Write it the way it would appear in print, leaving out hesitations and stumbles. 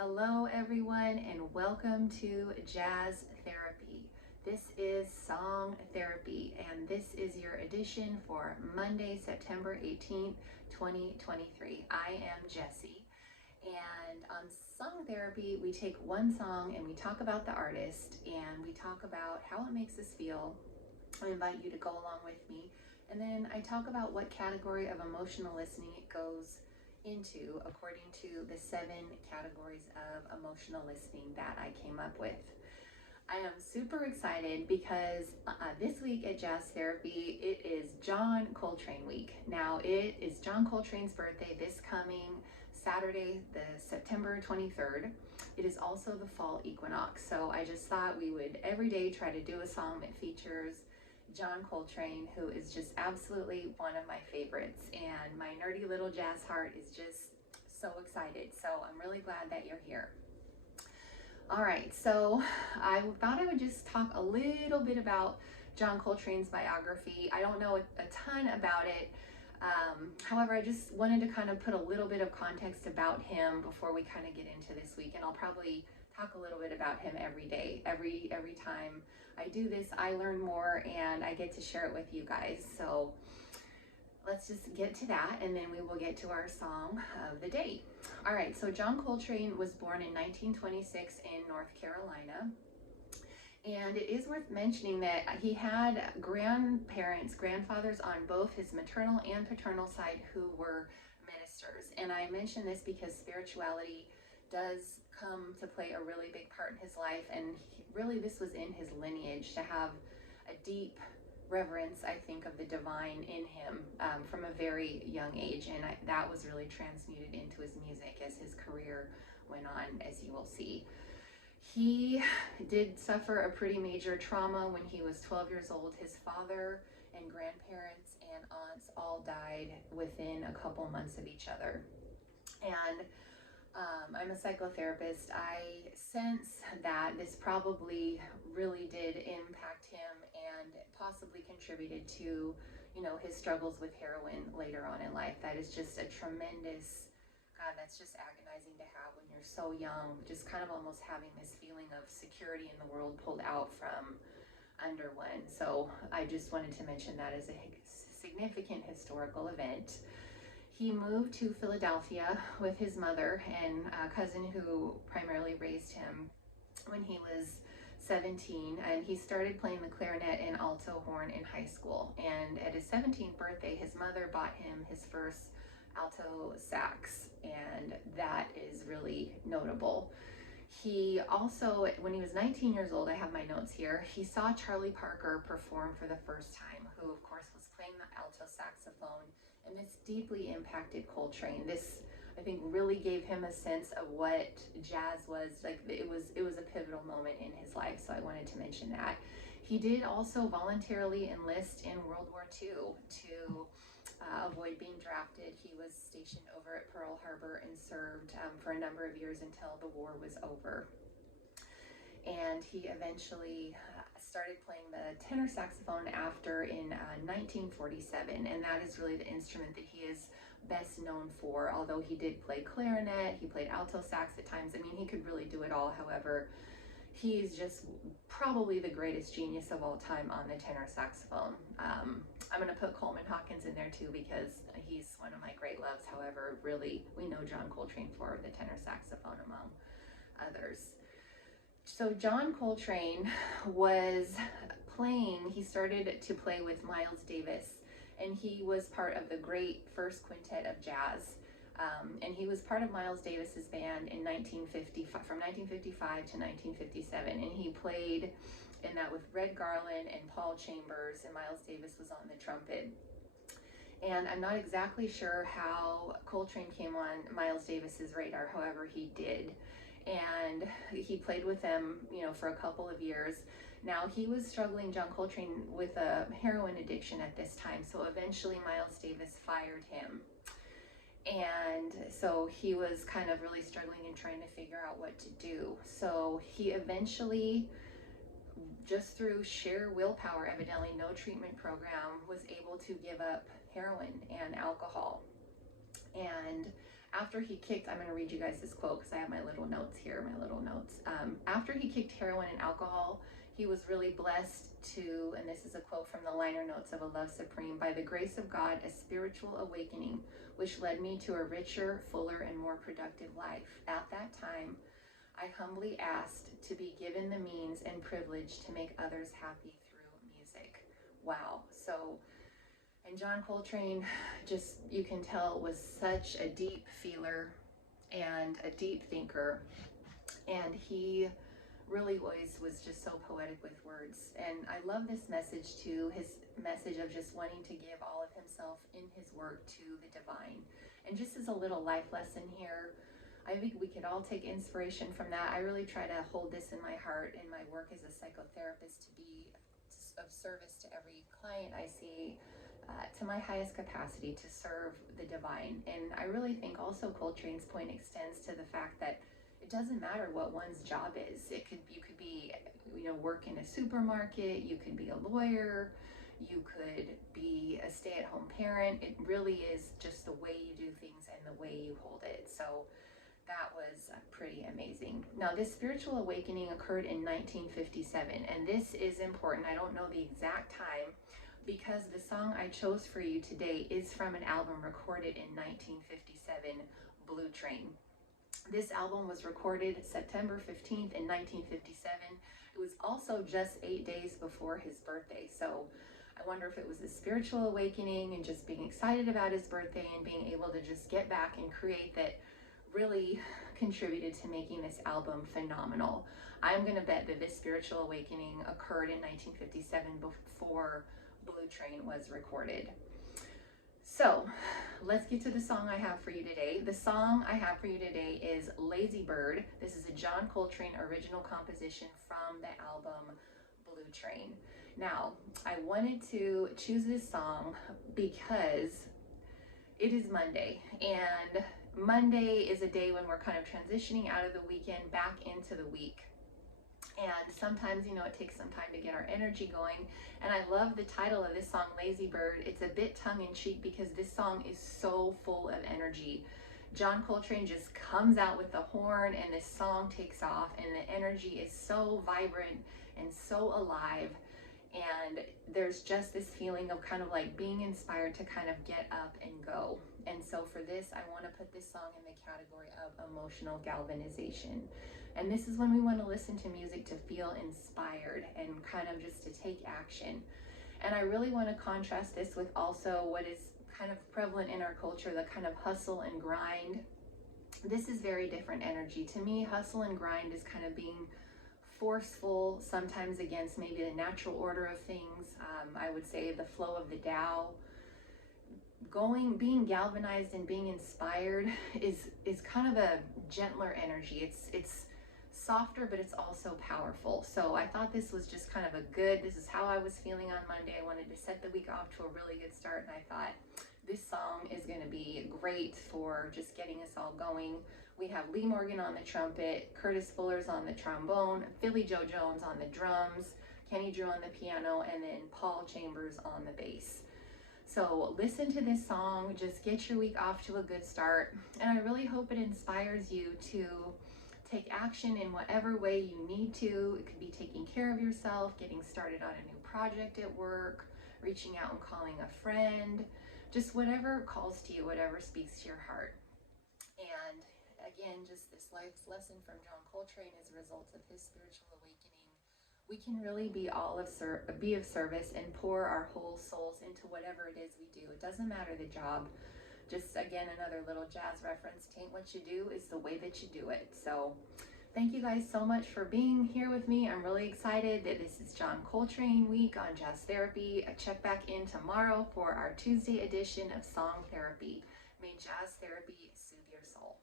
Hello, everyone, and welcome to Jazz Therapy. This is Song Therapy, and this is your edition for Monday, September 18th, 2023. I am Jessie, and on Song Therapy, we take one song and we talk about the artist and we talk about how it makes us feel. I invite you to go along with me, and then I talk about what category of emotional listening it goes into according to the 7 categories of emotional listening that I came up with. I am super excited because this week at Jazz Therapy, it is John Coltrane week. Now, it is John Coltrane's birthday this coming Saturday, the September 23rd. It is also the fall equinox. So I just thought we would every day try to do a song that features John Coltrane, who is just absolutely one of my favorites, and my nerdy little jazz heart is just so excited. So I'm really glad that you're here. All right, so I thought I would just talk a little bit about John Coltrane's biography. I don't know a ton about it. However, I just wanted to kind of put a little bit of context about him before we kind of get into this week, and I'll probably talk a little bit about him every day. Every time I do this, I learn more and I get to share it with you guys. So let's just get to that, and then we will get to our song of the day. All right, so John Coltrane was born in 1926 in North Carolina. And it is worth mentioning that he had grandfathers on both his maternal and paternal side who were ministers. And I mention this because spirituality does come to play a really big part in his life. And really, this was in his lineage to have a deep reverence, I think, of the divine in him from a very young age. And that was really transmuted into his music as his career went on, as you will see. He did suffer a pretty major trauma when he was 12 years old. His father and grandparents and aunts all died within a couple months of each other. And I'm a psychotherapist. I sense that this probably really did impact him and possibly contributed to, his struggles with heroin later on in life. That is just a tremendous, God, that's just agonizing to have when you're so young, just kind of almost having this feeling of security in the world pulled out from under one. So I just wanted to mention that as a significant historical event. He moved to Philadelphia with his mother and a cousin who primarily raised him when he was 17, and he started playing the clarinet and alto horn in high school. And at his 17th birthday, his mother bought him his first alto sax, and that is really notable. He also, when he was 19 years old, I have my notes here, he saw Charlie Parker perform for the first time, who of course was playing the alto saxophone, and this deeply impacted Coltrane. This, I think, really gave him a sense of what jazz was like. It was a pivotal moment in his life, so I wanted to mention that. He did also voluntarily enlist in World War II to avoid being drafted. He was stationed over at Pearl Harbor and served for a number of years until the war was over. And he eventually started playing the tenor saxophone after in 1947, and that is really the instrument that he is best known for. Although he did play clarinet, he played alto sax at times. I mean, he could really do it all. However, he's just probably the greatest genius of all time on the tenor saxophone. I'm going to put Coleman Hawkins in there too because he's one of my great loves. However, really, we know John Coltrane for the tenor saxophone among others. So John Coltrane was he started to play with Miles Davis, and he was part of the great first quintet of jazz. And he was part of Miles Davis's band in 1955, from 1955 to 1957, and he played in that with Red Garland and Paul Chambers, and Miles Davis was on the trumpet. And I'm not exactly sure how Coltrane came on Miles Davis's radar, however he did. And he played with them, for a couple of years. Now, he was struggling, John Coltrane, with a heroin addiction at this time, so eventually Miles Davis fired him. And so he was kind of really struggling and trying to figure out what to do. So he eventually, just through sheer willpower, evidently no treatment program, was able to give up heroin and alcohol. And After he kicked, I'm going to read you guys this quote because I have my little notes here, my little notes. After he kicked heroin and alcohol, he was really blessed to, and this is a quote from the liner notes of A Love Supreme, by the grace of God, a spiritual awakening, which led me to a richer, fuller, and more productive life. At that time, I humbly asked to be given the means and privilege to make others happy through music. Wow. So, and John Coltrane, just, you can tell, was such a deep feeler and a deep thinker. And he really was just so poetic with words. And I love this message too, his message of just wanting to give all of himself in his work to the divine. And just as a little life lesson here, I think we could all take inspiration from that. I really try to hold this in my heart in my work as a psychotherapist, to be of service to every client I see, to my highest capacity, to serve the divine. And I really think also Coltrane's point extends to the fact that it doesn't matter what one's job is. You could be, work in a supermarket, you could be a lawyer, you could be a stay-at-home parent. It really is just the way you do things and the way you hold it. So that was pretty amazing. Now, this spiritual awakening occurred in 1957, and this is important. I don't know the exact time because the song I chose for you today is from an album recorded in 1957, Blue Trane. This album was recorded September 15th in 1957. It was also just 8 days before his birthday. So I wonder if it was a spiritual awakening and just being excited about his birthday and being able to just get back and create that really contributed to making this album phenomenal. I'm going to bet that this spiritual awakening occurred in 1957 before Blue Trane was recorded. So let's get to the song I have for you today. The song I have for you today is Lazy Bird. This is a John Coltrane original composition from the album Blue Trane. Now, I wanted to choose this song because it is Monday, and Monday is a day when we're kind of transitioning out of the weekend back into the week. And sometimes, it takes some time to get our energy going. And I love the title of this song, Lazy Bird. It's a bit tongue-in-cheek because this song is so full of energy. John Coltrane just comes out with the horn and this song takes off, and the energy is so vibrant and so alive. And there's just this feeling of kind of like being inspired to kind of get up and go. And so for this, I want to put this song in the category of emotional galvanization. And this is when we want to listen to music to feel inspired and kind of just to take action. And I really want to contrast this with also what is kind of prevalent in our culture, the kind of hustle and grind. This is very different energy. To me, hustle and grind is kind of being forceful, sometimes against maybe the natural order of things. I would say the flow of the Tao. Being galvanized and being inspired is kind of a gentler energy. It's softer, but it's also powerful. So I thought this was just kind of this is how I was feeling on Monday. I wanted to set the week off to a really good start, and I thought this song is going to be great for just getting us all going. We have Lee Morgan on the trumpet, Curtis Fuller's on the trombone, Philly Joe Jones on the drums, Kenny Drew on the piano, and then Paul Chambers on the bass. So listen to this song, just get your week off to a good start, and I really hope it inspires you to take action in whatever way you need to. It could be taking care of yourself, getting started on a new project at work, reaching out and calling a friend, just whatever calls to you, whatever speaks to your heart. And again, just this life's lesson from John Coltrane is a result of his spiritual awakening. We can really be of service and pour our whole souls into whatever it is we do. It doesn't matter the job. Just again, another little jazz reference. Tain't what you do, is the way that you do it. So thank you guys so much for being here with me. I'm really excited that this is John Coltrane week on Jazz Therapy. Check back in tomorrow for our Tuesday edition of Song Therapy. May Jazz Therapy soothe your soul.